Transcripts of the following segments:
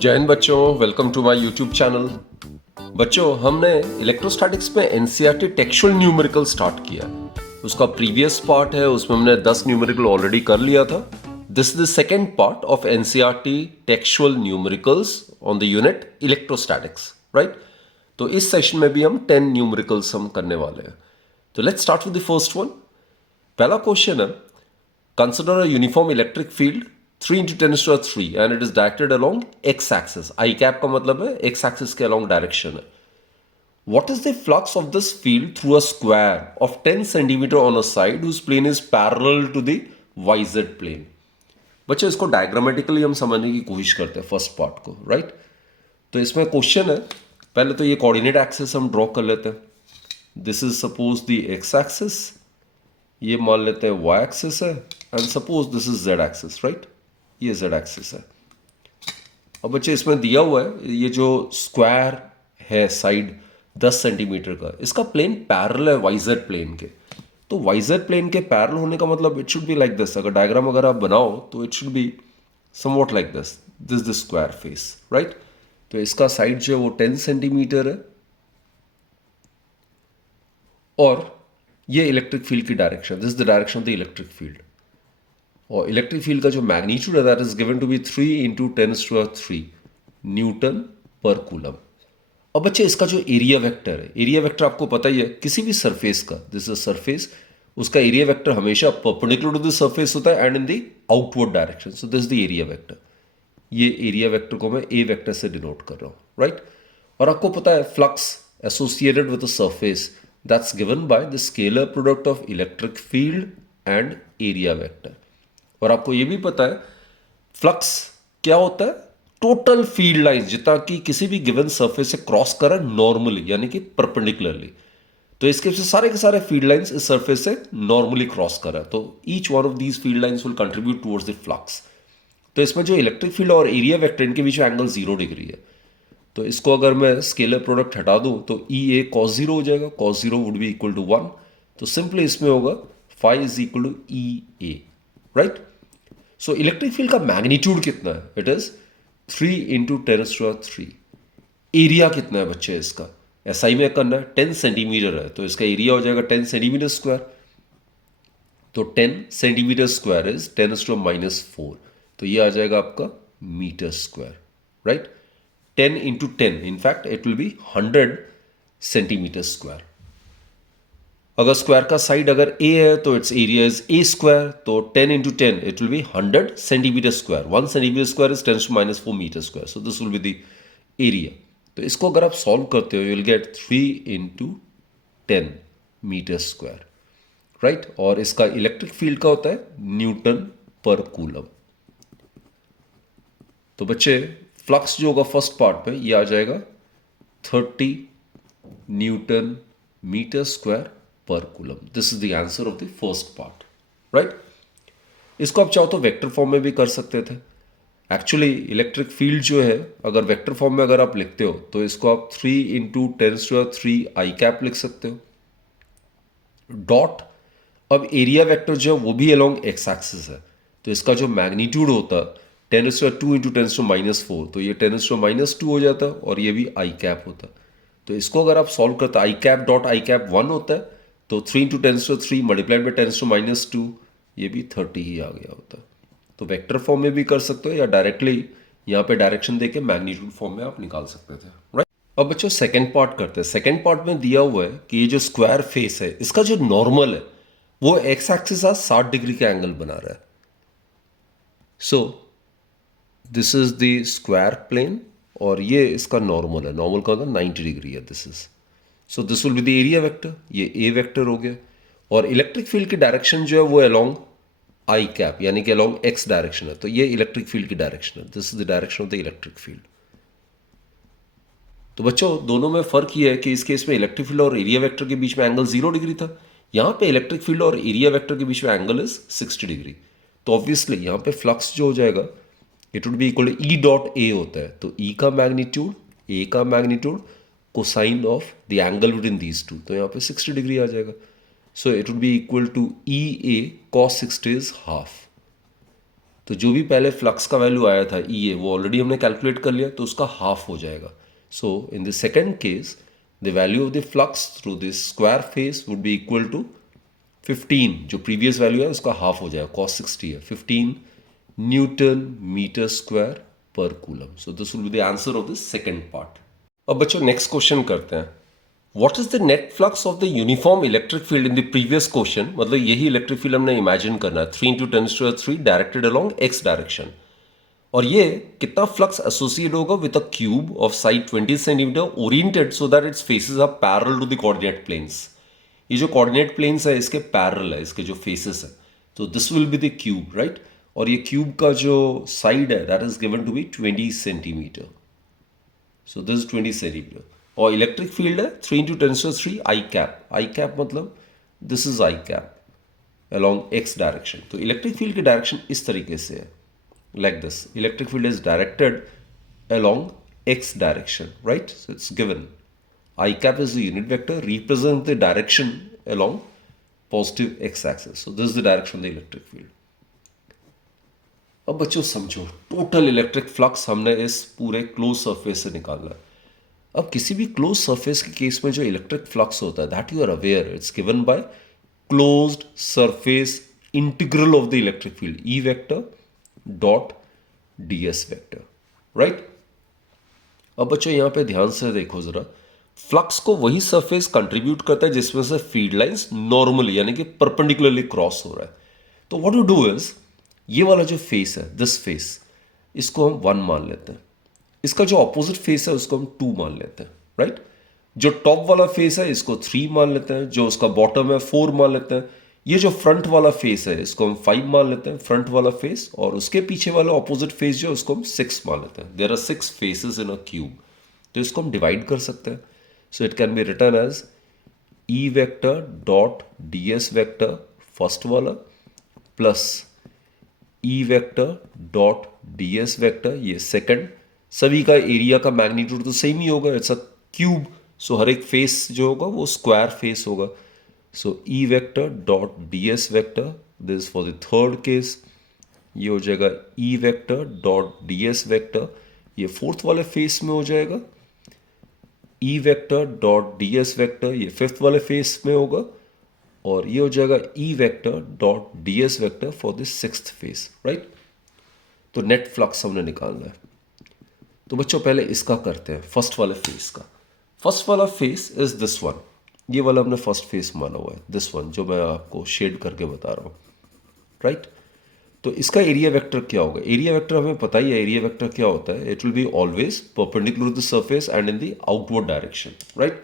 जय हिंद बच्चों, welcome to my YouTube channel. बच्चों, हमने इलेक्ट्रोस्टैटिक्स में एनसीईआरटी टेक्सचुअल न्यूमेरिकल स्टार्ट किया। उसका प्रीवियस पार्ट है, उसमें हमने 10 न्यूमेरिकल ऑलरेडी कर लिया था। This is the second part of NCERT textual numericals on the unit electrostatics, right. तो इस सेशन में भी हम 10 न्यूमेरिकल्स हम करने वाले हैं। तो let's start with the first one. पहला क्वेश्चन है, consider a uniform electric field 3 into 10 to the 3 and it is directed along x axis. I cap का मतलब है x axis के along direction है. What is the flux of this field through a square of 10 centimeter on a side whose plane is parallel to the yz plane? बच्चों, इसको diagrammatically हम समझने की कोशिश करते हैं फर्स्ट पार्ट को, राइट। तो इसमें क्वेश्चन है, पहले तो ये कोऑर्डिनेट एक्सिस हम ड्रॉ कर लेते हैं। This is suppose the x axis, ये मान लेते हैं y एक्सिस है, and suppose this is z axis, right. ये z एक्सिस है। अब बच्चे इसमें दिया हुआ है ये जो स्क्वायर है साइड 10 सेंटीमीटर का, इसका प्लेन पैरेलल है yz प्लेन के। तो yz प्लेन के पैरेलल होने का मतलब it should B like this. अगर डायग्राम अगर आप बनाओ तो it should be somewhat like this, this the square face, right. तो इसका साइड जो है वो 10 सेंटीमीटर है, और ये इलेक्ट्रिक फील्ड की direction, this is the direction of the electric field. और इलेक्ट्रिक फील्ड का जो मैग्नीट्यूड है that is given to be 3 into 10⁻³ newton पर कूलम। अब बच्चे इसका जो एरिया वेक्टर है, एरिया वेक्टर आपको पता ही है किसी भी सरफेस का, दिस इज सरफेस, उसका एरिया वेक्टर हमेशा परपेंडिकुलर टू द सरफेस होता है and in the outward direction. So this is the area vector. ये एरिया वेक्टर को मैं ए वेक्टर से डिनोट कर रहा हूँ, राइट। और आपको पता है flux associated with the surface that's given by the scalar product of electric field and area vector. और आपको ये भी पता है फ्लक्स क्या होता है, टोटल फील्ड लाइन जितना कि किसी भी गिवन सरफेस से क्रॉस करे नॉर्मली, यानी कि परपेंडिकुलरली। तो इसके सारे के सारे फील्ड लाइंस इस सरफेस से नॉर्मली क्रॉस कर रहा है, तो each one of these field lines will contribute towards the flux. तो इसमें जो इलेक्ट्रिक फील्ड और एरिया वेक्टर इनके बीच में एंगल 0 डिग्री है। तो इसको अगर मैं स्केलर प्रोडक्ट हटा दूं तो ई ए कॉस 0 हो जाएगा, cos 0 would be equal to 1। तो सिंपली इसमें होगा phi is equal to E A, right. So electric field का मैग्नीट्यूड कितना है, इट इज 3 इंटू 10⁻³। एरिया कितना है बच्चे इसका, एसआई में करना है, 10 सेंटीमीटर है तो इसका एरिया हो जाएगा 10 सेंटीमीटर स्क्वायर। तो 10 सेंटीमीटर स्क्वायर इज 10⁻⁻⁴, तो ये आ जाएगा आपका metre square, right. 10 into 10, in fact it will be 100 centimetre square. अगर स्क्वायर का साइड अगर ए है तो its area is A square, तो 10 into 10 it will be 100 centimetre square. 1 centimetre square is 10⁻⁴ metre square, so this will be the area. तो इसको अगर आप सॉल्व करते हो you will get 3 into 10 metre square, right. और इसका इलेक्ट्रिक फील्ड का होता है न्यूटन पर कूलम। तो बच्चे फ्लक्स जो होगा फर्स्ट पार्ट पे ये आ जाएगा 30 न्यूटन मीटर स्क्वायर पर coulomb. This is the answer of the first part, right. इसको आप चाहो तो वेक्टर फॉर्म में भी कर सकते थे। एक्चुअली इलेक्ट्रिक फील्ड जो है अगर वेक्टर फॉर्म में अगर आप लिखते हो तो इसको आप 3 इंटू 10⁻³ आई कैप लिख सकते हो, डॉट। अब एरिया वेक्टर जो है वो भी अलोंग एक्स एक्सिस है, तो इसका जो मैग्नीट्यूड होता 10⁻² इंटू 10⁻⁴, तो ये 10⁻² हो जाता और ये भी आई कैप होता। तो इसको अगर आप सॉल्व करते आई कैप डॉट आई कैप 1 होता है, तो 3 इंटू 10⁻³ मल्टीप्लाइड बाई 10⁻², ये भी 30 ही आ गया होता। तो वेक्टर फॉर्म में भी कर सकते हो या डायरेक्टली यहाँ पे डायरेक्शन देके मैग्नीट्यूड फॉर्म में आप निकाल सकते थे, राइट। अब बच्चों सेकेंड पार्ट करते हैं। सेकेंड पार्ट में दिया हुआ है कि ये जो स्क्वायर फेस है इसका जो नॉर्मल है वो एक्स एक्सिस से 60 डिग्री का एंगल बना रहा है। So this is the square plane और ये इसका नॉर्मल है, नॉर्मल का मतलब 90 डिग्री है this is. So this will be the area vector, ये ए वेक्टर हो गया। और इलेक्ट्रिक फील्ड की डायरेक्शन जो है वो अलोंग आई कैप यानी कि अलोंग एक्स डायरेक्शन है, तो ये इलेक्ट्रिक फील्ड की डायरेक्शन है, this is the direction of the electric field. तो बच्चों दोनों में फर्क ये है कि इस केस में इलेक्ट्रिक फील्ड और एरिया वेक्टर के बीच में एंगल 0 डिग्री था, यहाँ पे इलेक्ट्रिक फील्ड और एरिया वेक्टर के बीच में एंगल इज 60 डिग्री। तो ऑब्वियसली यहाँ पे फ्लक्स जो हो जाएगा it would be equal to E dot A होता है, तो ई का मैग्नीट्यूड ए का magnitude cosine of the angle between these two, तो यहाँ पे 60 डिग्री आ जाएगा। So it would be equal to E A cos 60 is half. तो जो भी पहले फ्लक्स का वैल्यू आया था ई ए वो ऑलरेडी हमने कैलकुलेट कर लिया, तो उसका हाफ हो जाएगा. So in the second case the value of the flux through this square face would be equal to 15, जो प्रीवियस वैल्यू है उसका हाफ हो जाएगा, cos 60 है, 15 न्यूटन मीटर स्क्वायर पर coulomb. So this will be the answer of this second part. अब बच्चों next question करते हैं. What is the net flux of the uniform electric field in the previous question? मतलब यही electric field हमने imagine करना है, 3 × 10⁻³ डायरेक्टेड अलोंग x डायरेक्शन. और ये कितना फ्लक्स एसोसिएट होगा with a cube of side 20 centimetre oriented so that its faces are parallel to the coordinate planes. ये जो कोऑर्डिनेट प्लेन्स है इसके पैरेलल है, इसके जो फेसेस है. तो this will be the cube, right. और ये क्यूब का जो साइड है that is given to be 20 centimetre. So this is 20 centimetre. और इलेक्ट्रिक फील्ड है 3 × 10⁻³ आई कैप. आई कैप मतलब this is I cap along X direction. तो electric field की डायरेक्शन इस तरीके से है, like this. Electric field is directed along X direction, right. So it's given I cap is the unit vector represent the direction along positive x axis. So this is the direction of the electric field. अब बच्चों समझो, total electric flux हमने इस पूरे close surface से निकालना है. अब किसी भी क्लोज सरफेस के केस में जो इलेक्ट्रिक फ्लक्स होता है that you are aware, it's given by closed surface integral of the electric field E vector dot D S vector, right. अब बच्चों यहां पे ध्यान से देखो जरा, फ्लक्स को वही सरफेस कंट्रीब्यूट करता है जिसमें से फील्ड लाइंस नॉर्मली यानी कि परपेंडिकुलरली क्रॉस हो रहा है. तो व्हाट यू डू इज, ये वाला जो फेस है दिस फेस, इसको हम 1 मान लेते हैं. इसका जो ऑपोजिट फेस है उसको हम 2 मान लेते हैं, राइट. जो टॉप वाला फेस है इसको 3 मान लेते हैं, जो उसका बॉटम है 4 मान लेते हैं. ये जो फ्रंट वाला फेस है इसको हम 5 मान लेते हैं, फ्रंट वाला फेस. और उसके पीछे वाला ऑपोजिट फेस जो उसको हम 6 मान लेते हैं. There are 6 faces in a cube. तो इसको हम डिवाइड कर सकते हैं. So it can be written as E vector dot D S vector first वाला plus E vector dot D S vector ये सेकंड. सभी का एरिया का मैग्नीट्यूड तो सेम ही होगा, इट्स अ क्यूब. सो हर एक फेस जो होगा वो स्क्वायर फेस होगा. So E vector dot D S vector, this for the third case. ये हो जाएगा E vector dot D S vector, ये फोर्थ वाले फेस में हो जाएगा. E vector dot D S vector ये फिफ्थ वाले फेस में होगा. और ये हो जाएगा E vector dot D S vector for the sixth face, right. तो नेट फ्लक्स हमने निकालना है. तो बच्चों पहले इसका करते हैं, फर्स्ट वाले फेस का. फर्स्ट वाला फेस इज दिस वन. ये वाला हमने फर्स्ट फेस माना हुआ है, दिस वन जो मैं आपको शेड करके बता रहा हूँ, राइट. तो इसका एरिया वेक्टर क्या होगा? एरिया वेक्टर हमें पता ही है. एरिया वेक्टर क्या होता है? It will be always perpendicular to the surface and in the outward direction, right.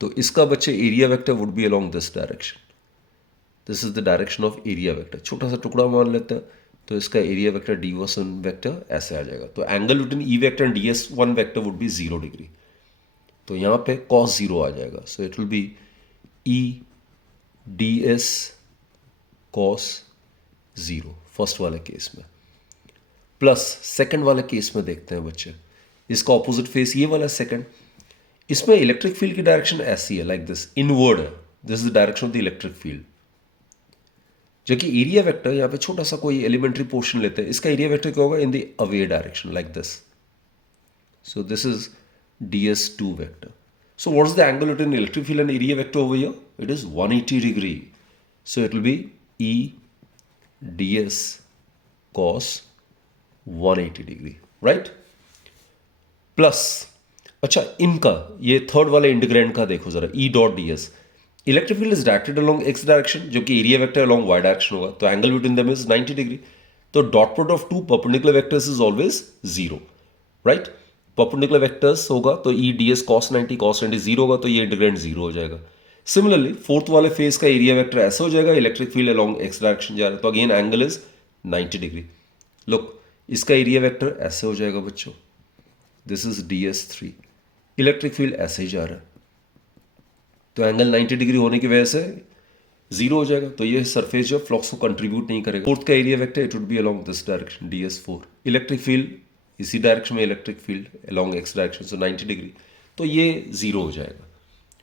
तो इसका बच्चे area vector would be along this direction. This is the direction of area vector. छोटा सा टुकड़ा मान लेते हैं, तो इसका area vector D one vector ऐसे आ जाएगा. तो angle between E vector and D S one vector would be 0 degree. तो यहाँ पे cos 0 आ जाएगा. So it will be E D S cos 0 first वाले केस में, प्लस सेकंड वाले केस में देखते हैं बच्चे. इसका ऑपोजिट फेस ये वाला सेकंड. इसमें इलेक्ट्रिक फील्ड की डायरेक्शन ऐसी है, लाइक दिस, इनवर्ड है. This is the direction of the electric field. जबकि एरिया वेक्टर यहाँ पे छोटा सा कोई एलिमेंट्री पोर्शन लेते हैं, इसका एरिया वेक्टर क्या होगा? In the away direction, like this. So this is ds2 vector. So what is the angle between electric field and area vector over here? It is 180 degree. So it will be E ds cos 180 degree, right. Plus अच्छा इनका ये third वाले integrand का देखो जरा, E dot D S. Electric field is directed along x direction, जो कि area vector along Y direction होगा. तो angle between them is 90 degree. तो dot product of two perpendicular vectors is always 0, right. Perpendicular vectors होगा तो ई D S cos 90 0 होगा, तो ये इंटीग्रेंड 0 हो जाएगा. सिमिलरली फोर्थ वाले फेस का एरिया वेक्टर ऐसा हो जाएगा, electric field along x direction जा रहा है, तो again angle is 90 degree. Look, इसका एरिया वेक्टर ऐसे हो जाएगा बच्चों, this is ds3. Electric field ऐसे ही जा रहा है, तो एंगल 90 डिग्री होने की वजह से 0 हो जाएगा. तो ये सरफेस जो फ्लक्स को कंट्रीब्यूट नहीं करेगा. फोर्थ का area vector it would be along this direction ds4. Electric field इसी डायरेक्शन में, electric field along x direction, so 90 degree. तो ये 0 हो जाएगा.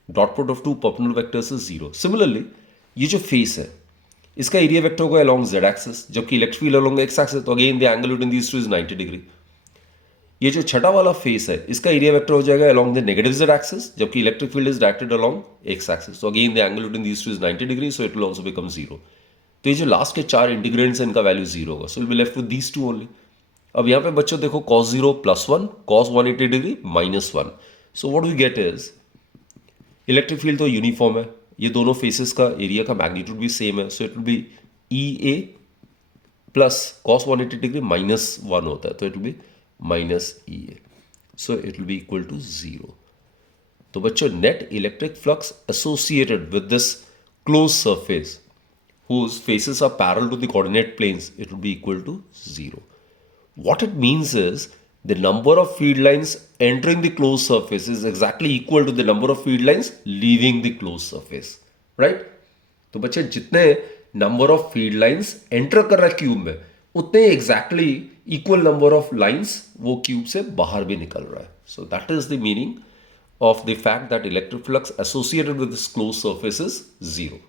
Dot product of two perpendicular vectors is 0. Similarly ये जो फेस है इसका एरिया वेक्टर होगा अलोंग जेड एक्सिस, जबकि electric field along x axis, तो again the angle between these two is 90 degree. ये जो छठा वाला फेस है इसका एरिया वेक्टर हो जाएगा along the negative z axis, जबकि electric field is directed along x axis, तो again the angle between these two is 90 degree, so it will also become zero. तो ये जो लास्ट के चार इंटीग्रेंट्स हैं इनका वैल्यू जीरो होगा, so will be left with these two only. अब यहाँ पे बच्चों देखो cos 0 +1, cos 180 degree -1, so what we get is electric field तो यूनिफॉर्म है, ये दोनों फेसेस का एरिया का मैग्नीट्यूड भी सेम है, so it will be E A plus cos 180 degree -1 होता है, तो it will be -EA, so it will be equal to 0। तो बच्चों net electric flux associated with this close surface whose faces are parallel to the coordinate planes, it will be equal to 0. What it means is the number of field lines entering the closed surface is exactly equal to the number of field lines leaving the closed surface, right? तो बच्चे जितने number of field lines enter कर रहा है cube में, उतने exactly equal number of lines वो cube से बाहर भी निकल रहा है। So that is the meaning of the fact that electric flux associated with this close surface is 0।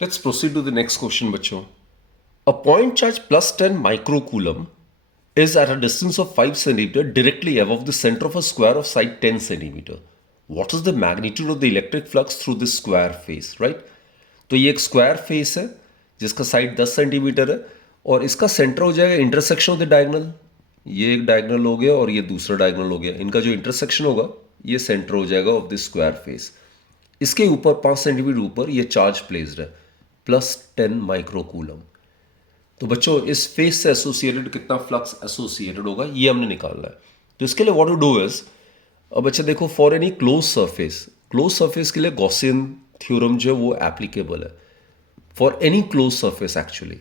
Let's proceed to the next question, बच्चों. A point charge plus 10 microcoulomb is at a distance of 5 centimeter directly above the center of a square of side 10 centimeter. What is the magnitude of the electric flux through this square face, right? तो ये एक square face है जिसका side 10 centimetre है और इसका centre हो जाएगा इंटरसेक्शन ऑफ द डायगोनल। ये एक डायगोनल हो गया और ये दूसरा डायगोनल हो गया, इनका जो इंटरसेक्शन होगा ये सेंटर हो जाएगा ऑफ द स्क्वायर फेस। इसके ऊपर 5 सेंटीमीटर ऊपर ये चार्ज प्लेस्ड है +10 माइक्रोकूलम। तो बच्चों इस फेस से एसोसिएटेड कितना फ्लक्स एसोसिएटेड होगा ये हमने निकालना है। तो इसके लिए व्हाट टू डू इज, अब बच्चा देखो फॉर एनी क्लोज सरफेस के लिए गॉसियन थ्योरम जो है वो एप्लीकेबल है for any close surface. Actually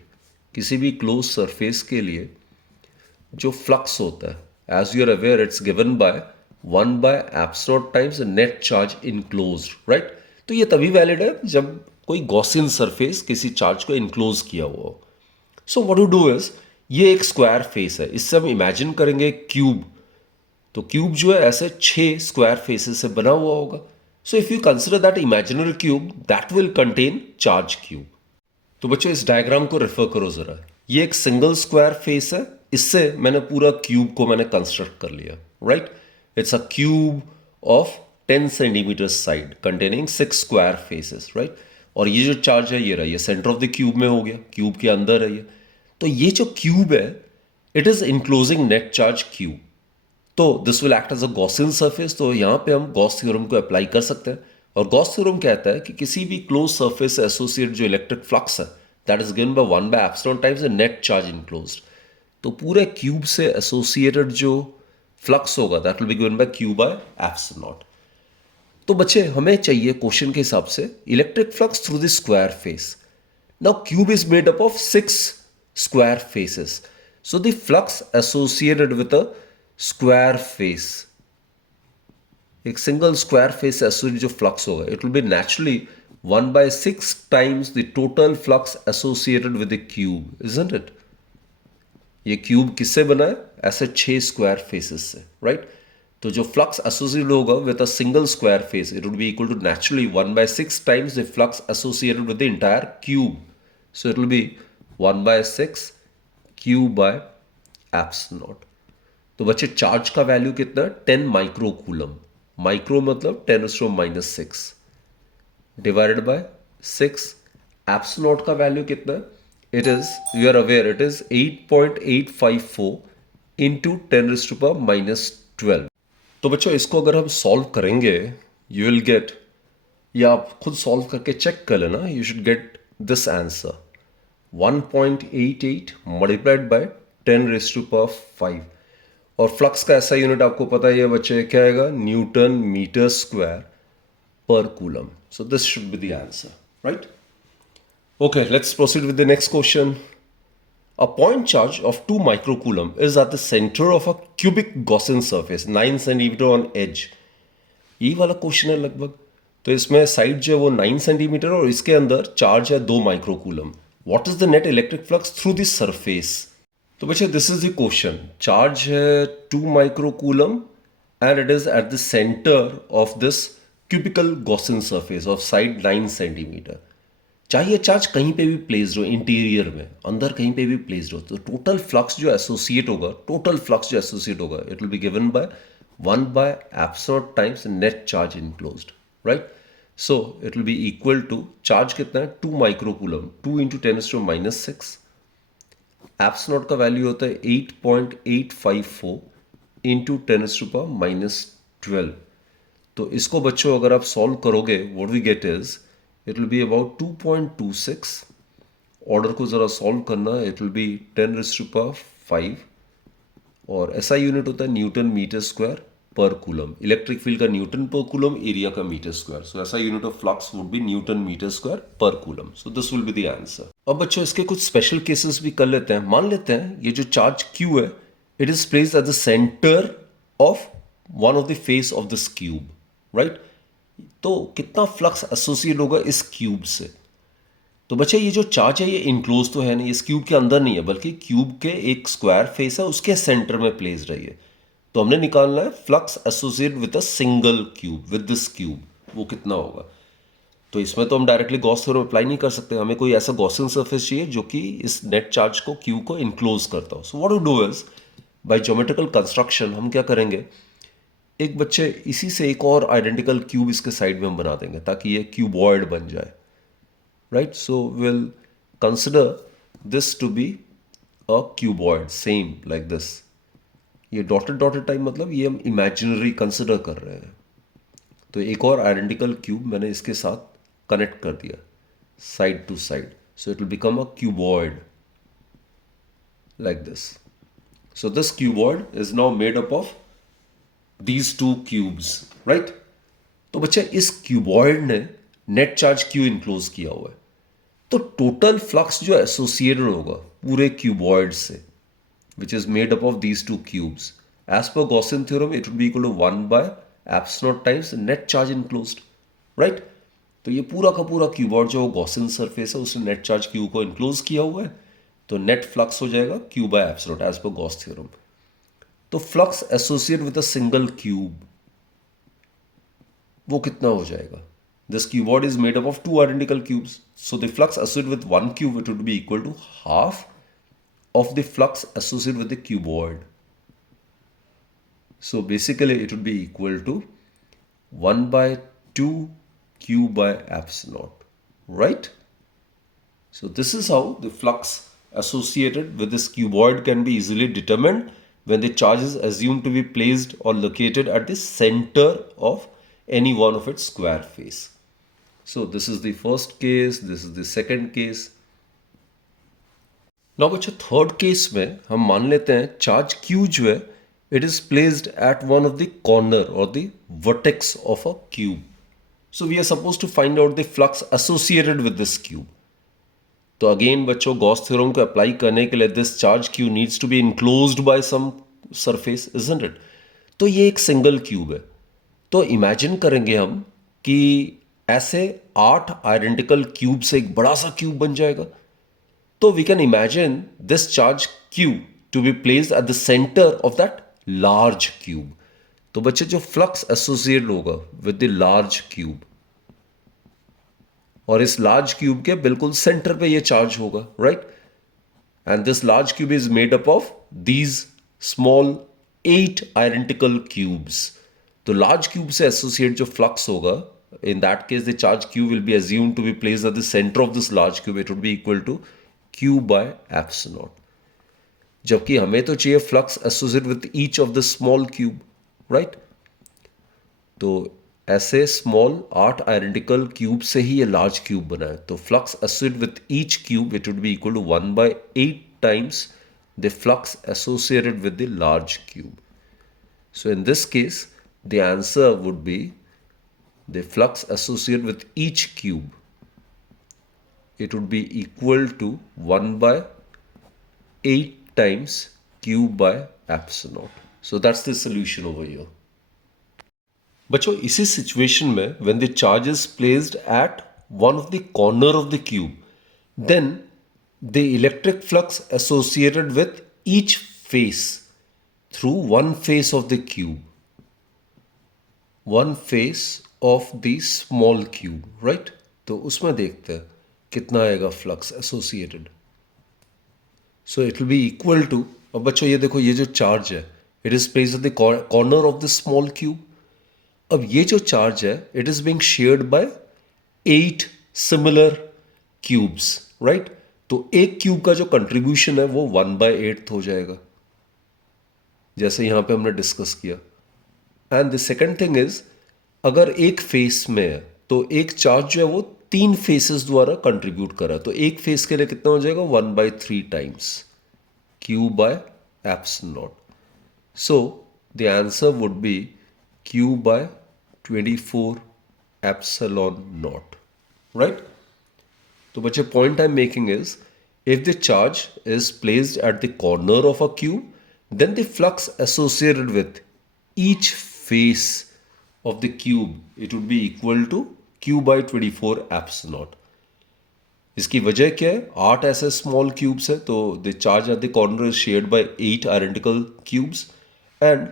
किसी भी क्लोज सरफेस के लिए जो फ्लक्स होता है as you are aware it's given by 1/ε times net charge enclosed, right? तो ये तभी वैलिड है जब कोई गॉसियन सरफेस किसी चार्ज को इनक्लोज किया हुआ हो। So what to do is, ये एक स्क्वायर फेस है, इससे हम इमेजिन करेंगे क्यूब। तो क्यूब जो है ऐसे 6 स्क्वायर फेसेस से बना हुआ होगा। So if you consider that imaginary cube that will contain charge cube. तो बच्चों इस डायग्राम को रेफर करो जरा, ये एक सिंगल स्क्वायर फेस है, इससे मैंने पूरा क्यूब को मैंने कंस्ट्रक्ट कर लिया, right? It's a cube of 10 centimetre side containing 6 square faces, right? और ये जो चार्ज है ये रहा, ये सेंटर ऑफ द क्यूब में हो गया, क्यूब के अंदर है ये। तो ये जो क्यूब है it is enclosing net charge cube, तो this will act as a Gaussian surface. तो यहाँ पे हम गॉस थ्योरम को अप्लाई कर सकते हैं और गॉस थ्योरम कहता है कि किसी भी क्लोज सरफेस से एसोसिएट जो इलेक्ट्रिक फ्लक्स है that is given by 1/ε times the net charge enclosed. तो पूरे क्यूब से एसोसिएटेड जो फ्लक्स होगा that will be given by Q/ε। तो बच्चे हमें चाहिए क्वेश्चन के हिसाब से electric flux through the square face. Now cube is made up of 6 square faces, so the flux associated with a square face, एक सिंगल स्क्वायर फेस से associated जो फ्लक्स होगा it will B naturally 1/6 times the total flux associated with the cube, isn't it? ये cube किससे बना है? ऐसे 6 square faces से, राइट? तो जो फ्लक्स एसोसिएटेड होगा with a single square face it would be equal to naturally 1/6 times the flux associated with the entire cube, so it will be 1/6 Q/ε। तो बच्चे चार्ज का वैल्यू कितना है? 10 microcoulomb. Micro मतलब 10⁻⁻⁶ divided by 6। Epsilon का value कितना है? It is, you are aware, it is 8.854 into 10⁻⁻12। तो बच्चों इसको अगर हम सॉल्व करेंगे यू विल गेट, या आप खुद सॉल्व करके चेक कर लेना, you should get this answer 1.88 multiplied by 10⁻5। और फ्लक्स का ऐसा यूनिट आपको पता ही है बच्चे, क्या आएगा? न्यूटन मीटर स्क्वायर पर coulomb. So this should be the answer, right? Okay, let's proceed with the next question. A point charge of 2 microcoulomb is at the center of a cubic Gaussian surface 9 centimeter on edge. ये वाला question है लगभग। तो इसमें side जो है वो 9 centimetre और इसके अंदर चार्ज है 2 microcoulomb. What is the net electric flux through this surface? तो बच्चे this is the question. Charge है 2 microcoulomb and it is at the centre of this cubical Gaussian surface of side 9 centimetre. चाहे ये charge कहीं पे भी placed हो, interior में अंदर कहीं पे भी प्लेस्ड हो, तो टोटल फ्लक्स जो एसोसिएट होगा, it will be given by 1 by epsilon times net charge enclosed, right? So it will be equal to, charge कितना है 2 माइक्रोकूलम, 2 इंटू 10⁻⁶, एप्सिलॉन का वैल्यू होता है 8.854 इंटू 10⁻⁻12। तो इसको बच्चों अगर आप सॉल्व करोगे, what we get is it will be about 2.26। Order को ज़रा सॉल्व करना, इट विल बी 10⁵ और एसआई यूनिट होता है न्यूटन मीटर स्क्वायर पर कूलम। इलेक्ट्रिक फील्ड का न्यूटन पर कूलम, एरिया का metre square, so SI unit of flux would be newton metre square पर coulomb. So this will be the answer. अब बच्चों इसके कुछ स्पेशल केसेस भी कर लेते हैं। मान लेते हैं ये जो चार्ज क्यू है, it is placed at the centre of one of the face of this cube, right? तो कितना फ्लक्स एसोसिएट होगा इस क्यूब से? तो बच्चे ये जो चार्ज है ये इनक्लोज तो है नहीं, इस क्यूब के अंदर नहीं है, बल्कि क्यूब के एक स्क्वायर फेस है, उसके सेंटर में प्लेस रही है। तो हमने निकालना है flux associate with a single cube, with this cube, वो कितना होगा? तो इसमें तो हम डायरेक्टली गॉस थ्योरम अप्लाई नहीं कर सकते, हमें कोई ऐसा गॉसियन सरफेस चाहिए जो कि इस नेट चार्ज को, क्यू को इनक्लोज करता हो। So what we do is, by geometrical construction हम क्या करेंगे, एक बच्चे इसी से एक और आइडेंटिकल क्यूब इसके साइड में हम बना देंगे ताकि ये क्यूबॉइड बन जाए, right? So we'll consider this to be a cuboid, same like this. ये डॉटेड डॉटेड टाइप मतलब ये हम इमेजिनरी कंसिडर कर रहे हैं। तो एक और आइडेंटिकल क्यूब मैंने इसके साथ कनेक्ट कर दिया side to side, so it will become a cuboid like this. So this cuboid is now made up of these two cubes, right? तो बच्चे इस क्यूबॉइड ने नेट चार्ज क्यू इनक्लोज किया हुआ है, तो टोटल फ्लक्स जो एसोसिएटेड होगा पूरे क्यूबॉइड से, which is made up of these two cubes, as पर Gaussian theorem it would be equal to 1 by epsilon times net charge enclosed, right? तो ये पूरा का पूरा क्यूबॉइड जो गॉसियन सरफेस है उसने नेट चार्ज क्यू को इनक्लोज किया हुआ है, तो नेट फ्लक्स हो जाएगा Q by epsilon as per Gauss theorem. तो flux associate with a single cube वो कितना हो जाएगा? This cuboid is made up of two identical cubes. So the flux associated with one cube, it would be equal to half of the flux associated with the cuboid. So basically it would be equal to 1 by 2 q by epsilon, right? So this is how the flux associated with this cuboid can be easily determined when the charge is assumed to be placed or located at the center of any one of its square face. So this is the first case, this is the second case. Now बच्चों third case में हम मान लेते हैं charge Q जो है it is placed at one of the corner or the vertex of a cube. So we are supposed to find out the flux associated with this cube. तो again बच्चों Gauss theorem को apply करने के लिए this charge Q needs to be enclosed by some surface, isn't it? तो ये एक single cube है, तो इमेजिन करेंगे हम कि ऐसे 8 आइडेंटिकल क्यूब से एक बड़ा सा क्यूब बन जाएगा। तो we can imagine this charge Q to be placed at the centre of that large cube. तो बच्चे जो फ्लक्स एसोसिएटेड होगा विद द लार्ज क्यूब, और इस लार्ज क्यूब के बिल्कुल सेंटर पे ये चार्ज होगा, right? And this large cube is made up of these small 8 identical cubes. तो लार्ज क्यूब से एसोसिएट जो फ्लक्स होगा, in that case the charge q will be assumed to be placed at the center of this large cube, it would be equal to q by epsilon, जबकि हमें तो चाहिए flux associate with each of the small cube, right? तो ऐसे small 8 identical cube से ही ये large cube बना है, तो flux associate with each cube it would be equal to 1 by 8 times the flux associated with the large cube. So in this case the answer would be the flux associated with each cube, it would be equal to 1 by 8 times q by epsilon. So that's the solution over here. बच्चों इसी situation में when the charge is placed at one of the corner of the cube, then the electric flux associated with each face through one face of the cube, one face of the small cube, right? तो उसमें देखते हैं कितना आएगा flux associated. So it will be equal to, अब बच्चों ये देखो, ये जो चार्ज है it is placed at the corner of the small cube. अब ये जो चार्ज है it is being shared by 8 similar cubes, right. तो एक क्यूब का जो कंट्रीब्यूशन है वो 1/8 हो जाएगा, जैसे यहां पे हमने डिस्कस किया. And the second thing is, अगर एक फेस में है तो एक चार्ज जो है वो 3 फेसेस द्वारा कंट्रीब्यूट कर रहा है, तो एक फेस के लिए कितना हो जाएगा 1/3 times Q by epsilon naught. So the answer would be Q by 24 epsilon naught, right? So बच्चे, point I'm making is, if the charge is placed at the corner of a cube, then the flux associated with each face of the cube, it would be equal to Q by 24 epsilon naught. इसकी वजह क्या है, 8 ऐसे small cubes है, तो the charge at the corner is shared by 8 identical cubes, and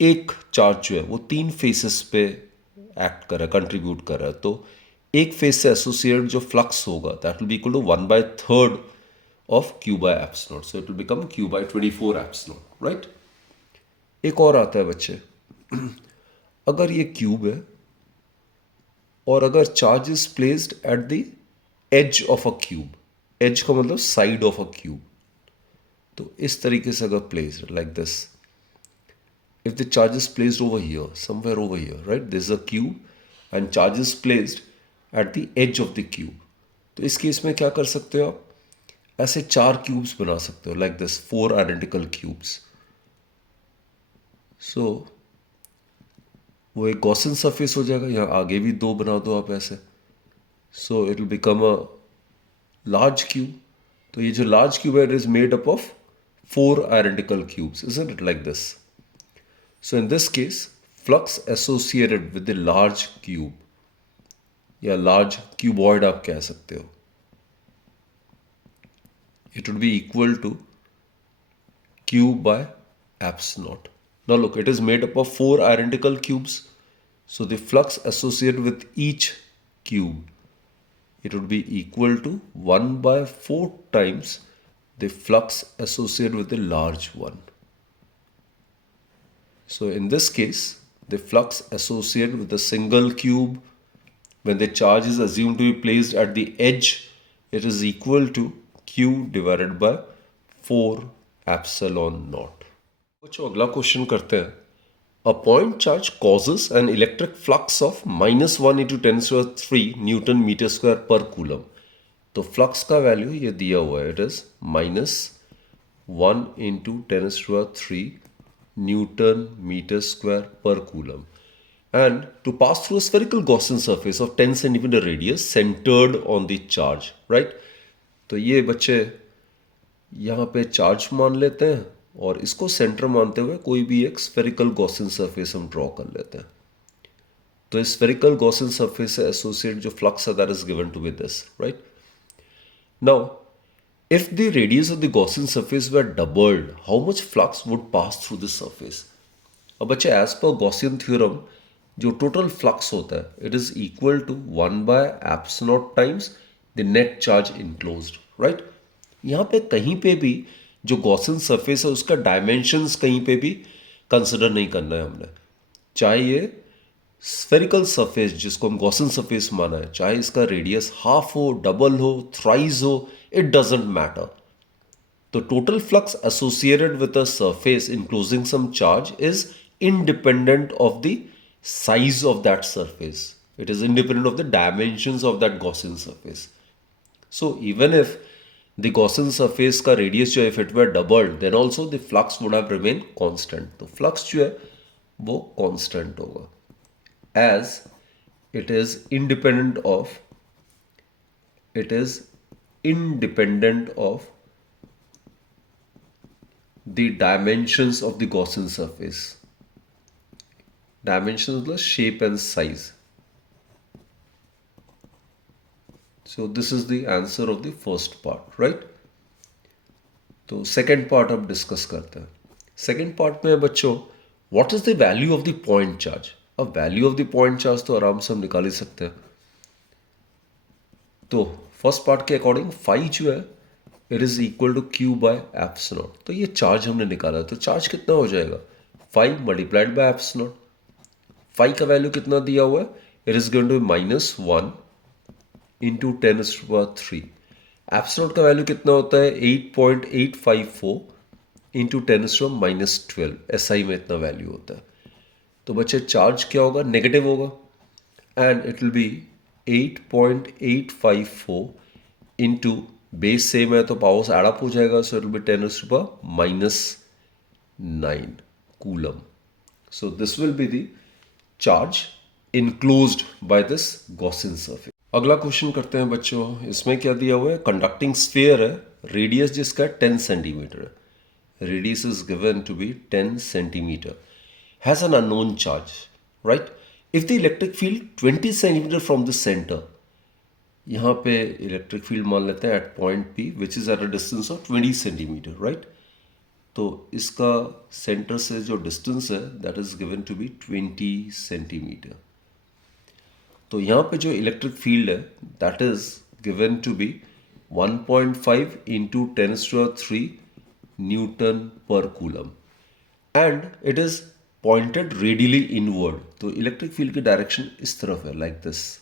एक charge जो है वो 3 फेसेस पे एक्ट कर रहा है, कंट्रीब्यूट कर रहा है. तो एक फेस से एसोसिएटेड जो फ्लक्स होगा that will be equal to 1/3 of Q by epsilon. So it will become Q by 24 epsilon, right. एक और आता है बच्चे, अगर ये क्यूब है और अगर charge is placed at the edge of a cube, edge का मतलब साइड ऑफ अ क्यूब, तो इस तरीके से अगर placed like this, if the charge is placed over here, somewhere over here, right, this is a cube and charge is placed at the edge of the cube, तो इस case में क्या कर सकते हो आप, ऐसे 4 क्यूब्स बना सकते हो, लाइक दिस 4 आइडेंटिकल क्यूब्स. सो वो एक गॉसियन सरफेस हो जाएगा, यहाँ आगे भी 2 बना दो आप ऐसे, सो it will become a large cube. तो ये जो लार्ज क्यूब है it is made up of 4 identical cubes, isn't it like this? So in this case, flux associated with the large cube या large cuboid आप कह सकते हो, it would be equal to Q by epsilon naught. Now look, it is made up of 4 identical cubes, so the flux associated with each cube, it would be equal to 1/4 times the flux associated with the large one. So in this case, the flux associated with a single cube, when the charge is assumed to be placed at the edge, it is equal to Q divided by 4 epsilon naught. बच्चों अगला question करते हैं. A point charge causes an electric flux of -1 × 10⁻³ newton metre square पर coulomb. तो flux का value ये दिया हुआ है, it is -1 × 10⁻³ newton metre square पर coulomb, and to pass through a spherical Gaussian surface of 10 centimeter radius centered on the charge, right? तो ये बच्चे यहाँ पे चार्ज मान लेते हैं और इसको सेंटर मानते हुए कोई भी एक स्फेरिकल गॉसियन सरफेस हम ड्रॉ कर लेते हैं. तो इस स्फेरिकल गॉसियन सरफेस से एसोसिएट जो फ्लक्स है that is given to be this, right. Now if the radius of the Gaussian surface were doubled, how much flux would pass through this surface? अब बच्चे एज पर Gaussian theorem जो total flux होता है it is equal to 1/epsilon times the net charge enclosed, right. यहाँ पे कहीं पे भी जो गॉसियन सरफेस है उसका डायमेंशंस कहीं पे भी कंसिडर नहीं करना है हमने, चाहे ये स्फेरिकल सरफेस जिसको हम गॉसियन सरफेस माना है, चाहे इसका रेडियस हाफ हो, डबल हो, थ्राइस हो, it doesn't matter. The total flux associated with a surface enclosing some charge is independent of the size of that surface. It is independent of the dimensions of that Gaussian surface. So even if the Gaussian surface का radius जो है if it were doubled, then also the flux would have remained constant. तो flux जो है वो constant होगा, as it is independent of the dimensions of the Gaussian surface. Dimensions मतलब shape and size. So this is the answer of the first part, right? तो second part अब discuss करते हैं. Second part में बच्चों what is the value of the point charge? अब value of the point charge तो आराम से हम निकाल ही सकते हैं. तो फर्स्ट पार्ट के अकॉर्डिंग फाई जो है it is equal to Q by eps naught. तो ये चार्ज हमने निकाला, तो चार्ज कितना हो जाएगा, 5 multiplied by eps naught. Phi का वैल्यू कितना दिया हुआ है, it is going to -1 into 10⁻³ eps naught का वैल्यू कितना होता है 8.854 इंटू 10⁻12 SI में इतना वैल्यू होता है। तो बच्चे चार्ज क्या होगा, नेगेटिव होगा, and it will B 8.854 into base same है तो पावर्स एडअप हो जाएगा, so it will B 10⁻⁹ coulomb. So this will be the charge enclosed by this Gaussian surface. अगला क्वेश्चन करते हैं बच्चों, इसमें क्या दिया हुआ है, कंडक्टिंग स्फीयर है, रेडियस जिसका 10 सेंटीमीटर है, radius is given to be 10 centimetre, has an unknown charge, right. If the electric field 20 centimetre from the centre, यहाँ पे इलेक्ट्रिक फील्ड मान लेते हैं at point P which is at a distance of 20 centimetre, right. तो इसका centre से जो distance है that is given to be 20 centimetre. तो यहाँ पे जो इलेक्ट्रिक फील्ड है that is given to B 1.5 into 10⁻³ newton पर coulomb, and it is pointed radially inward. तो इलेक्ट्रिक फील्ड की डायरेक्शन इस तरफ है, लाइक दिस,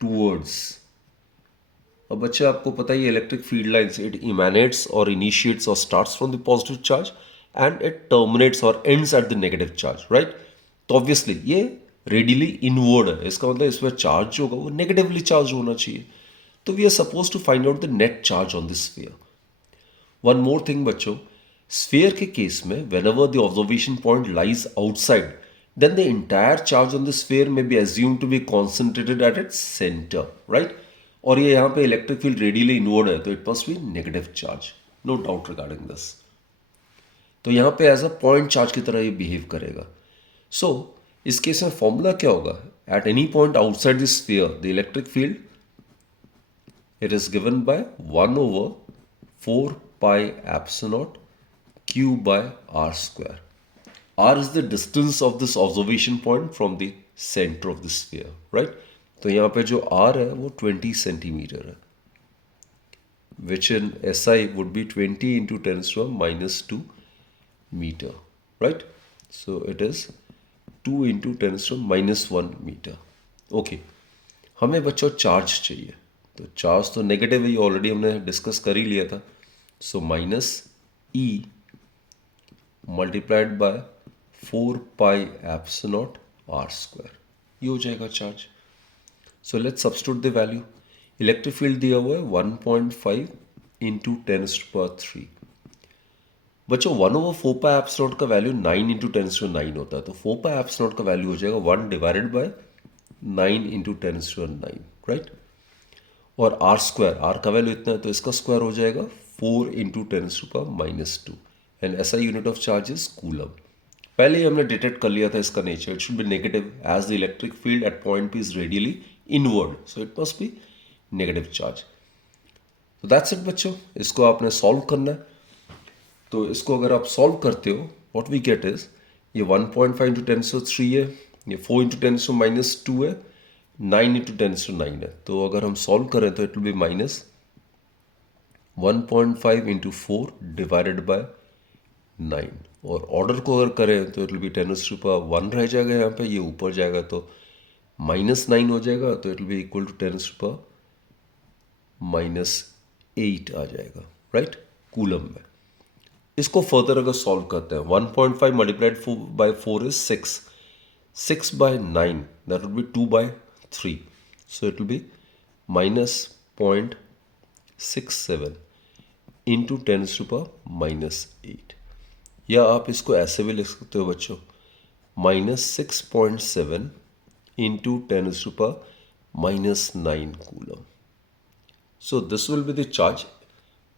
टूवर्ड्स। अब बच्चे आपको पता ही electric field lines it emanates और इनिशिएट्स और starts from the positive charge and it terminates और ends at the negative charge, right. तो ऑब्वियसली ये रेडियली इनवर्ड है, इसका मतलब इसमें चार्ज जो होगा वो नेगेटिवली चार्ज होना चाहिए। तो we are suppose to find out the net charge on this sphere. One more thing बच्चों, स्फीयर के केस में whenever the observation point lies outside, then the entire charge on the sphere may be assumed to be concentrated at its center, right? और ये यहाँ पे electric field radially inward है तो it must be negative charge, no doubt regarding this. तो यहाँ पे as a point charge की तरह ये बिहेव करेगा। सो इस केस में फॉर्मूला क्या होगा, at any point outside the sphere the electric field it is given bye 1/4 pi epsilon Q by R square. R is the distance of this observation point from the center of the sphere, right? तो यहाँ पे जो R है वो 20 centimetre है, which in SI would be 20 into 10⁻⁻² meter, right? So it is 2 into 10⁻⁻1 meter. Okay. हमें बच्चों charge चाहिए, तो चार्ज तो नेगेटिव है, ऑलरेडी हमने डिस्कस कर ही लिया था। सो -E multiplied by 4 pi epsilon R square, ये हो जाएगा charge. So let's substitute the value. Electric field दिया हुआ है 1.5 इंटू 10⁻³ बच्चों 1/4 पाई एप्सिलॉन का वैल्यू 9 इंटू 10⁻9 होता है, तो 4 पाई एप्सिलॉन का वैल्यू हो जाएगा 1 डिवाइडेड बाय 9 इंटू 10⁻9, राइट। और R स्क्वायर, R का वैल्यू इतना है तो इसका स्क्वायर हो जाएगा 4 into 10⁻², and SI unit of charge is coulomb. पहले ही हमने डिटेक्ट कर लिया था इसका nature, it should be negative as the electric field at point P is radially inward, so it must be negative charge. तो दैट्स इट बच्चों, इसको आपने सॉल्व करना है। तो इसको अगर आप सॉल्व करते हो व्हाट वी गेट इज, ये 1.5 इंटू 10⁻³ है, ये 4 इंटू 10⁻⁻2 है, 9 इंटू 10⁻9 है। तो अगर हम सॉल्व करें तो it will B -1.5 into 4 divided by 9, और ऑर्डर को अगर करें तो इट विल बी 10⁻1 रह जाएगा, यहाँ पे ये ऊपर जाएगा तो -9 हो जाएगा, तो it will be equal to 10⁻⁻8 आ जाएगा, राइट, कूलम में। इसको फर्दर अगर सॉल्व करते हैं 1.5 multiplied by 4 is 6 by 9 that will be 2/3, so it will be -0.67 into 10⁻⁻8, या आप इसको ऐसे भी लिख सकते हो बच्चों, -6.7 into 10⁻⁻9 coulomb. So this will be the charge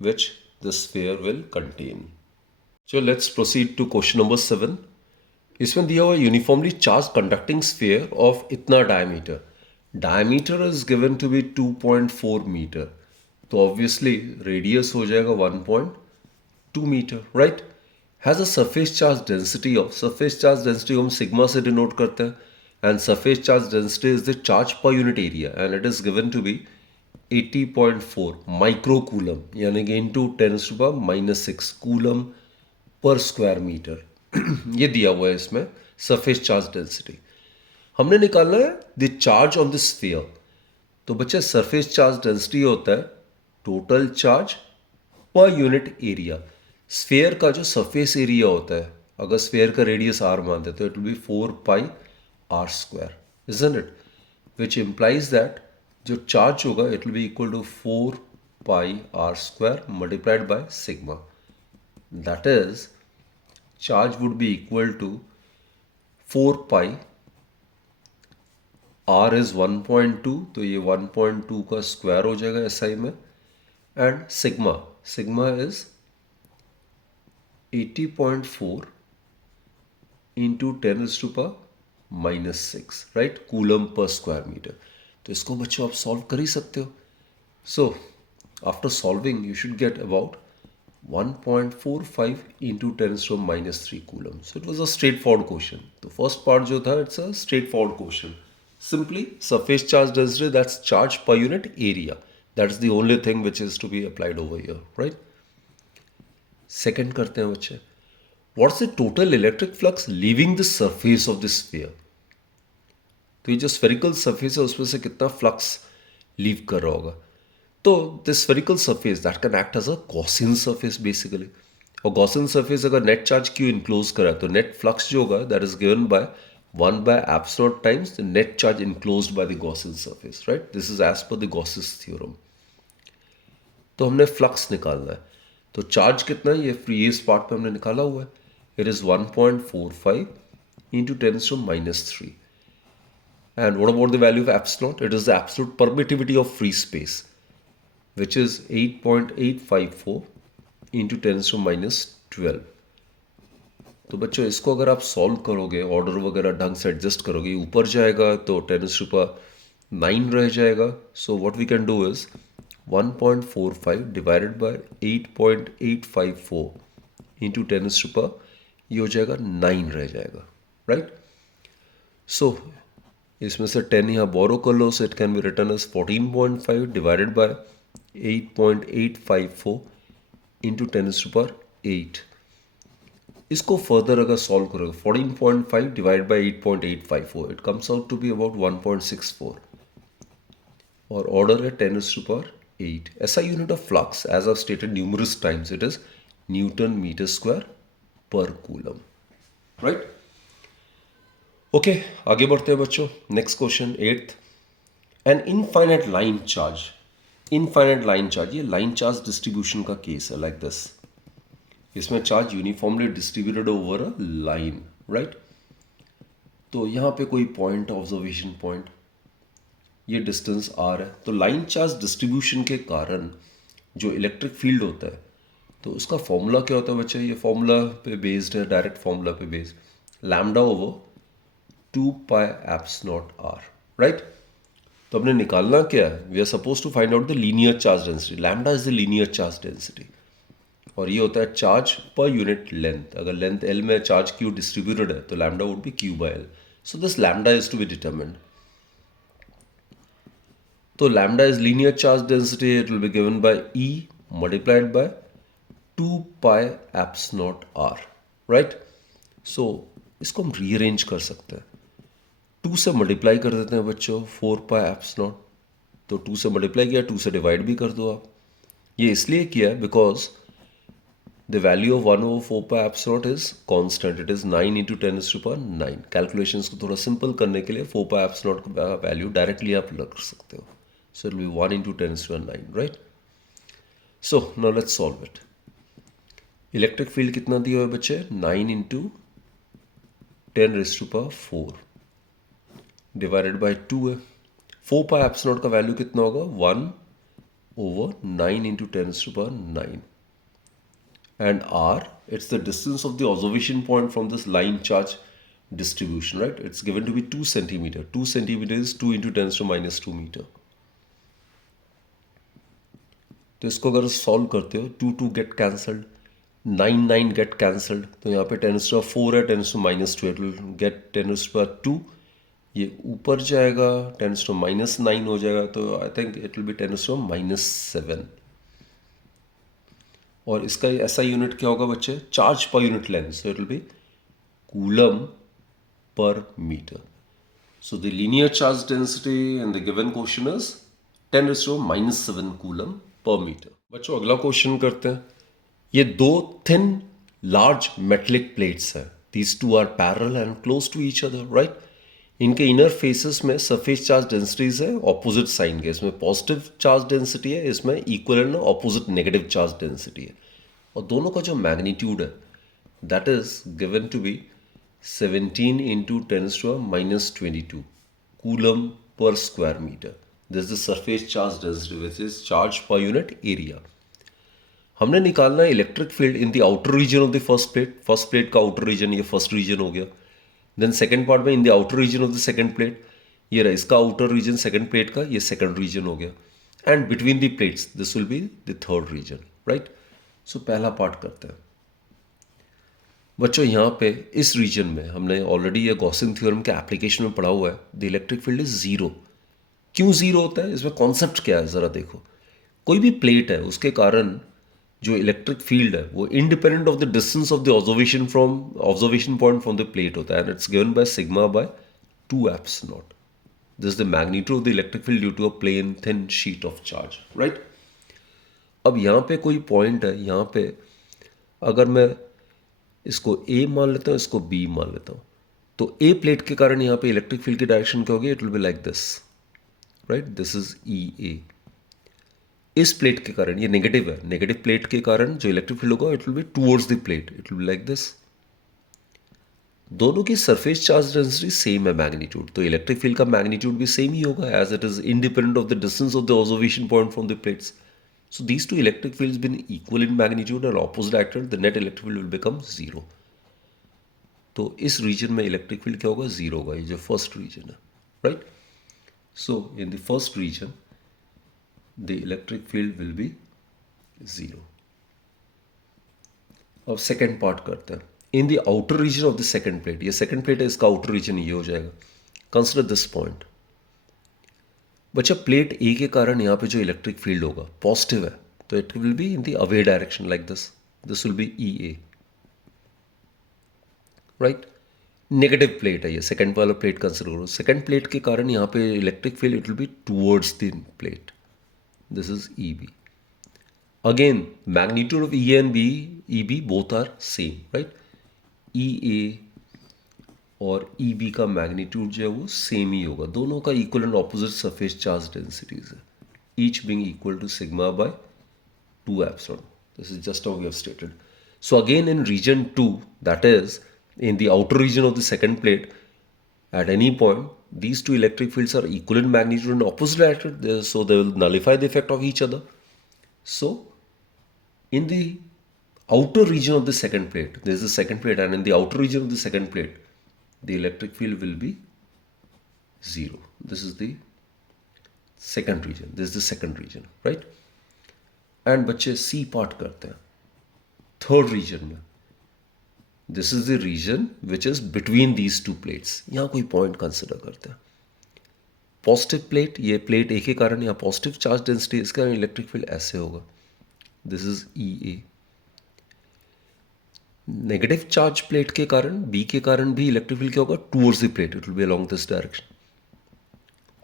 which the sphere will contain. चलो let's proceed to question number 7। इसमें दिया हुआ uniformly charge conducting sphere of इतना diameter, diameter is given to be 2.4 metre, तो ऑब्वियसली रेडियस हो जाएगा 1.2 metre, right. Has a surface charge density of, surface charge density हम sigma से denote करते हैं, and surface charge density is the charge per unit area, and it is given to be 80.4 microcoulomb, यानी कि into 10⁻⁻6 coulomb per square metre ये दिया हुआ है इसमें सरफेस चार्ज डेंसिटी। हमने निकालना है the charge on the sphere. तो बच्चे सरफेस चार्ज डेंसिटी होता है total charge per unit area. Sphere का जो सरफेस एरिया होता है, अगर स्फीयर का रेडियस आर मानते तो it will be 4πr², isn't it, which implies that जो चार्ज होगा it will be equal to 4πr² multiplied by sigma. That is charge would be equal to 4π, r is 1.2, तो ये 1.2 का square हो जाएगा SI में, and sigma is 80.4 into 10⁻⁻6, right, coulomb per square metre. तो इसको बच्चों आप सॉल्व कर ही सकते हो। So after solving you should get about 1.45 into 10⁻³ coulomb. So it was a straightforward question. तो फर्स्ट पार्ट जो था it's a straightforward question, simply surface charge density, that's charge per unit area, that's the only thing which is to be applied over here, right? Second करते हैं बच्चे, what's the total electric flux leaving the surface of the sphere? तो ये जो spherical surface है उसमें से कितना flux leave कर रहा होगा। तो this spherical surface that can act as a Gaussian surface basically, और Gaussian surface अगर net charge Q enclose करा तो net flux जो होगा that is given by 1/ε0 times the net charge enclosed by the Gaussian surface, right? This is as per the Gauss's theorem. तो हमने flux निकालना है। तो चार्ज कितना है ये फ्री इस पार्ट पे हमने निकाला हुआ है। It is 1.45 into 10⁻³ and what about the value of epsilon? It is the absolute permittivity of free space which is 8.854 into 10⁻12। तो बच्चों इसको अगर आप सॉल्व करोगे, ऑर्डर वगैरह ढंग से एडजस्ट करोगे, ऊपर जाएगा तो 10⁻9 रह जाएगा। So what we can do is 1.45 divided by 8.854 into 10⁻, ये हो जाएगा 9 रह जाएगा, राइट। सो इसमें से 10 यहाँ बोरो कर लो, so it can be written as 14.5 divided by 8.854 into 10⁻8। इसको फर्दर अगर सॉल्व करोगे 14.5 divide by 8.854 it comes out to be about 1.64 और ऑर्डर है 10⁸ ऐसा unit of flux as I stated numerous times it is newton metre square पर coulomb, right. Okay आगे बढ़ते हैं बच्चों। Next question 8th, an infinite line charge. Infinite line charge, ये line charge distribution का केस है लाइक दिस। इसमें charge uniformly distributed over a line, right. तो यहाँ पे कोई पॉइंट, ऑब्जर्वेशन पॉइंट, ये डिस्टेंस आर है। तो लाइन चार्ज डिस्ट्रीब्यूशन के कारण जो इलेक्ट्रिक फील्ड होता है तो उसका फॉर्मूला क्या होता है बच्चे? ये फॉर्मूला पे बेस्ड है, डायरेक्ट फॉर्मूला पे based, lambda over 2πε0 r, right. तो हमने निकालना क्या है? We are suppose to find out the linear charge density. Lambda is the linear charge density और ये होता है चार्ज पर यूनिट लेंथ। अगर लेंथ L में चार्ज Q डिस्ट्रीब्यूटेड है तो lambda would be Q/L। So this lambda is to be determined. तो lambda is linear charge density, it will be given by E multiplied by 2πε0 r, right. So इसको हम rearrange कर सकते हैं। 2 से multiply कर देते हैं बच्चों 4πε0। तो 2 से मल्टीप्लाई किया, 2 से डिवाइड भी कर दो आप। ये इसलिए किया है because the value of 1/4πε0 is constant, it is 9 into 10⁹. Calculations को थोड़ा सिंपल करने के लिए 4πε0 का वैल्यू डायरेक्टली आप लग सकते हो। सो it will B 1 into 10⁹, right. So now let's solve it. Electric field कितना दिया हुआ है बच्चे? 9 into 10⁴ डिवाइडेड बाई 2 है। 4πε0 का वैल्यू कितना होगा? 1/9 into 10⁹. And r, it's the distance of the observation point from this line charge distribution, right? It's given to be 2 centimeter. 2 centimeter is 2 into 10⁻² meter. तो इसको अगर सॉल्व करते हो 2 गेट कैंसल्ड, 9 गेट कैंसल्ड, तो यहाँ पे 10⁻⁴ है, 10⁻², इट विल गेट 10⁻², ये ऊपर जाएगा 10⁻⁹ हो जाएगा, तो I think it will B 10⁻⁷। और इसका ऐसा यूनिट क्या होगा बच्चे, charge per unit length, so it will be coulomb per metre. So the linear charge density in the given question is 10⁻⁷ coulomb per metre. बच्चों अगला क्वेश्चन करते हैं. ये दो थिन लार्ज मेटलिक प्लेट्स हैं. These two are parallel and close to each other, right? इनके inner faces में surface charge densities है ऑपोजिट साइन के. इसमें पॉजिटिव चार्ज डेंसिटी है, इसमें equal and opposite negative charge density है. और दोनों का जो मैग्नीट्यूड है that is given to be 17 into 10⁻22 coulomb per square meter. This is the surface charge density, which is charge per unit area. हमने निकालना है electric field in the outer region of the first plate. First plate का outer region, ये first region हो गया. Then second part में in the outer region of the second plate, ये रहा इसका आउटर रीजन सेकंड प्लेट का, ये सेकंड रीजन हो गया. And between the plates this will be the third region, right. So पहला पार्ट करते हैं. बच्चों यहाँ पे इस रीजन में हमने ऑलरेडी ये गॉसियन थ्योरम के एप्लीकेशन में पढ़ा हुआ है. The electric field is zero. क्यों जीरो होता है, इसमें कॉन्सेप्ट क्या है ज़रा देखो. कोई भी प्लेट है उसके कारण जो इलेक्ट्रिक फील्ड है वो independent of the distance of the observation point from the plate होता है. And it's given by sigma by 2 epsilon. This is the magnitude of the electric field due to a plane thin sheet of charge, right. अब यहाँ पे कोई point है, यहाँ पे अगर मैं इसको A मान लेता हूँ, इसको B मान लेता हूँ, तो A प्लेट के कारण यहाँ पे इलेक्ट्रिक फील्ड की डायरेक्शन क्या होगी, it will be like this, right. This is EA. इस प्लेट के कारण ये नेगेटिव है, नेगेटिव प्लेट के कारण जो इलेक्ट्रिक फील्ड होगा it will be towards the plate, it will be like this. दोनों की सरफेस चार्ज डेंसिटी सेम है मैग्नीट्यूड, तो इलेक्ट्रिक फील्ड का मैग्नीट्यूड भी सेम ही होगा as it is independent of the distance of the observation point from the plates. So these two electric fields been equal in magnitude and opposite acted, the net electric field will become zero. तो इस reason में electric field क्या होगा, zero होगा. ये जो first region है, right. So in the first region the electric field will be zero. अब सेकेंड पार्ट करते हैं. In the outer region of the second plate, ये सेकेंड प्लेट है, इसका आउटर रीजन ये हो जाएगा. Consider this point. बच्चा प्लेट ए के कारण यहाँ पे जो इलेक्ट्रिक फील्ड होगा पॉजिटिव है, तो it will be in the away direction like this. This will be EA, right. Negative plate है ये, सेकंड वाला प्लेट कंसिडर करो. सेकंड प्लेट के कारण यहाँ पे electric field it will be towards the plate. This is EB. Again magnitude of EA and EB both are same, right. EA और EB का मैग्नीट्यूड जो है वो सेम ही होगा. दोनों का equal and opposite surface charge densities है. Each being equal to sigma by 2 epsilon. This is just how we have stated. So again in region 2, that is in the outer region of the second plate, at any point these two electric fields are equal in magnitude and opposite acted, so they will nullify the effect of each other. So in the outer region of the second plate, there is the second plate, and in the outer region of the second plate the electric field will be zero. This is the second region, this is the second region, right. and बच्चे C part करते हैं third region में. This is the region which is between these two plates. यहाँ कोई point consider करते हैं. Positive plate, ये plate A के कारण यहाँ पॉजिटिव चार्ज डेंसिटी, इसका इलेक्ट्रिक फील्ड ऐसे होगा. This is EA. Negative charge plate के कारण, B के कारण भी इलेक्ट्रिक फील्ड क्या होगा, towards the plate, it will be along this direction.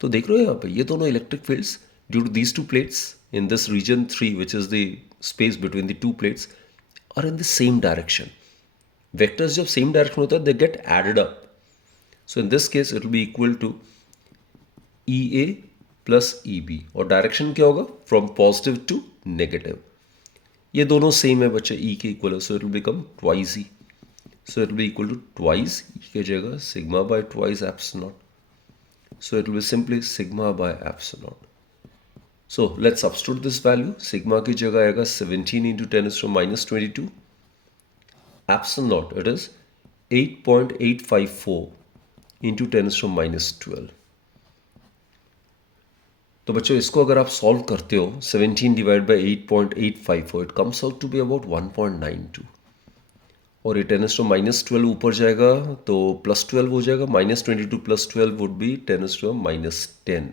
तो देख रहे हो यहाँ पे ये दोनों electric fields due to these two plates in this region 3 which is the space between the two plates are in the same direction. Vectors जब same direction होता है they get added up. So in this case it will be equal to EA plus EB. और direction क्या होगा, from positive to negative. ये दोनों same है बच्चे, E के इक्वल है, so it will become twice E. So it will be equal to twice E की जगह sigma by twice epsilon. So it will be simply sigma by epsilon. So let's substitute this value. Sigma की जगह आएगा 17 into 10⁻22 epsilon naught, it is 8.854 into 10⁻12. तो बच्चों इसको अगर आप सॉल्व करते हो 17 divide by 8.854, it comes out to be about 1.92. और ये 10⁻12 ऊपर जाएगा तो +12 हो जाएगा, -22 + 12 वुड बी 10⁻10।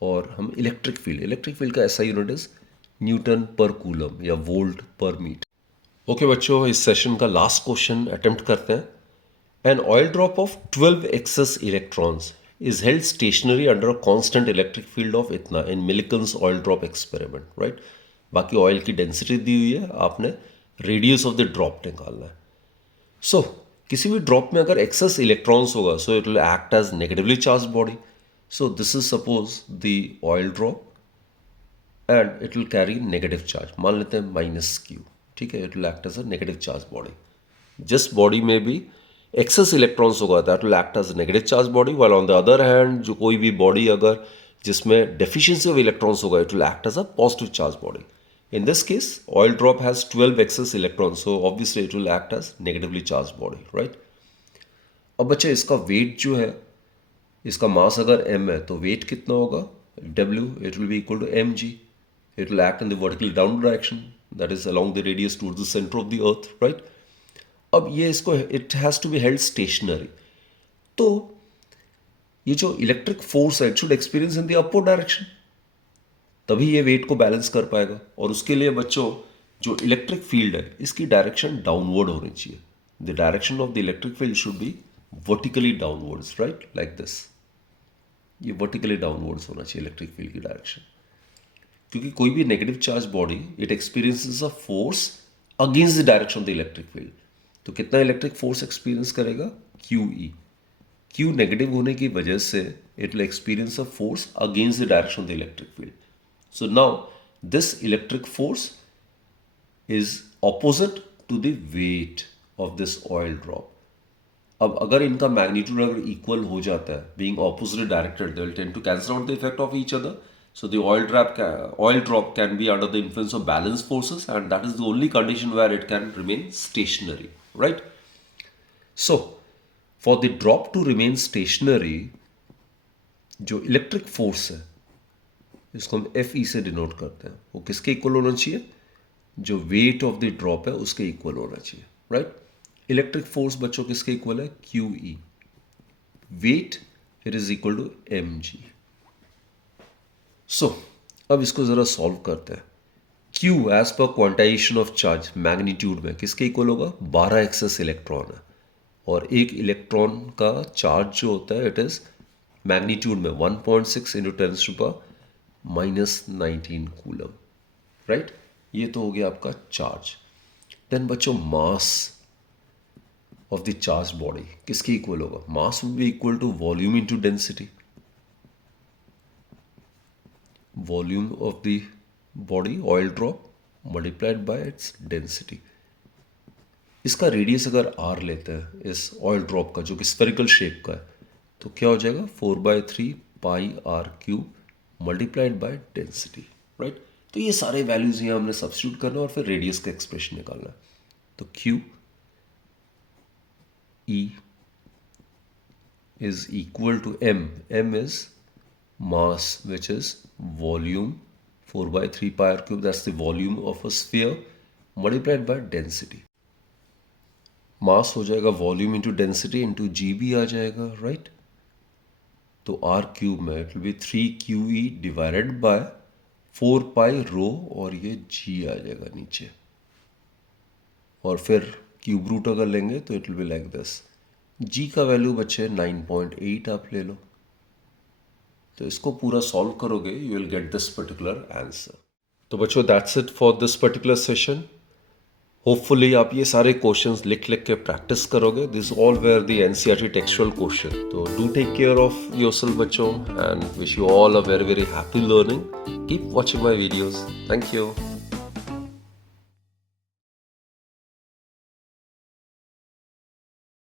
और हम इलेक्ट्रिक फील्ड का ऐसा यूनिट इज न्यूटन पर कूलम या वोल्ट पर मीटर। ओके बच्चों, इस सेशन का लास्ट क्वेश्चन अटेम्प्ट करते हैं। An oil drop of 12 excess electrons is held stationary under a constant electric field of इतना in Millikan's oil drop experiment, right? बाकी ऑयल की डेंसिटी दी हुई है, आपने रेडियस ऑफ द ड्रॉप निकालना है। सो किसी भी ड्रॉप में अगर एक्सेस इलेक्ट्रॉन्स होगा, so it will act as negatively charge body. So this is suppose the oil drop and it will carry negative charge, मान लेते हैं -Q, ठीक है। It will act as a negative charge body. जिस body में भी excess electrons होगा that will act as negative charge body, while on the other hand जो कोई भी बॉडी अगर जिसमें डेफिशिएंसी ऑफ इलेक्ट्रॉन्स होगा it will act as a positive charge body. In this case, oil drop has 12 excess electrons, so obviously it will act as negatively charged body, right? अब बच्चे इसका wait जो है, इसका मास अगर m है तो वेट कितना होगा W, it will be equal to mg. It will act in the vertically downward direction, that is along the radius towards the center of the earth, right? अब ये इसको it has to be held stationary. तो ये जो electric force है it should experience in the upward direction. तभी ये wait को बैलेंस कर पाएगा। और उसके लिए बच्चों जो इलेक्ट्रिक फील्ड है इसकी डायरेक्शन डाउनवर्ड होनी चाहिए। The direction of the electric field should be vertically downwards, right, like this. ये वर्टिकली डाउनवर्ड्स होना चाहिए इलेक्ट्रिक फील्ड की डायरेक्शन, क्योंकि कोई भी negative charge body it experiences a force against the direction of the electric field. तो कितना electric force experience करेगा? QE। Q नेगेटिव होने की वजह से it will experience a force against the direction of the electric field. So now this electric force is opposite to the weight of this oil drop. अब अगर इनका magnitude अगर equal हो जाता है, being opposite directed, they will tend to cancel out the effect of each other. So the oil drop can be under the influence of balance forces, and that is the only condition where it can remain stationary, right? So for the drop to remain stationary, जो electric force है इसको हम FE से denote करते हैं, वो किसके equal होना चाहिए? जो वेट ऑफ द ड्रॉप है उसके इक्वल होना चाहिए, राइट? इलेक्ट्रिक फोर्स बच्चों किसके इक्वल है? QE। Weight it is equal to mg। सो अब इसको जरा सॉल्व करते हैं। Q as per quantization of charge magnitude में किसके इक्वल होगा? 12 एक्सेस इलेक्ट्रॉन है, और एक इलेक्ट्रॉन का चार्ज जो होता है इट इज मैग्नीट्यूड में 1.6 × 10⁻19 कूलम, राइट? ये तो हो गया आपका चार्ज। देन बच्चों mass of the charge body किसके इक्वल होगा? Mass will be equal to volume into density. Volume of the body oil drop multiplied by its density. इसका रेडियस अगर r लेते हैं इस ऑयल ड्रॉप का जो कि स्फेरिकल शेप का है, तो क्या हो जाएगा? 4/3 πr³ multiplied by density, right? तो ये सारे वैल्यूज यहाँ हमने सब्स्टिट्यूट करना और फिर रेडियस का एक्सप्रेशन निकालना है। तो QE is equal to m is mass which is volume 4/3 πr³, that's the volume of a sphere, multiplied by density. Mass हो जाएगा volume into density into GB आ जाएगा, राइट? तो r³ में it will be 3QE divided by 4π और ये G आ जाएगा नीचे, और फिर क्यूब रूट अगर लेंगे तो it will be like this. G का वैल्यू बच्चे 9.8 आप ले लो, तो इसको पूरा सॉल्व करोगे you will get this particular answer. तो बच्चों that's it for this particular session. Hopefully आप ये सारे क्वेश्चंस लिख के प्रैक्टिस करोगे। This all were the NCERT textual question. तो do take care of yourself बच्चों, and wish you all a very very happy learning. Keep watching my videos. Thank you.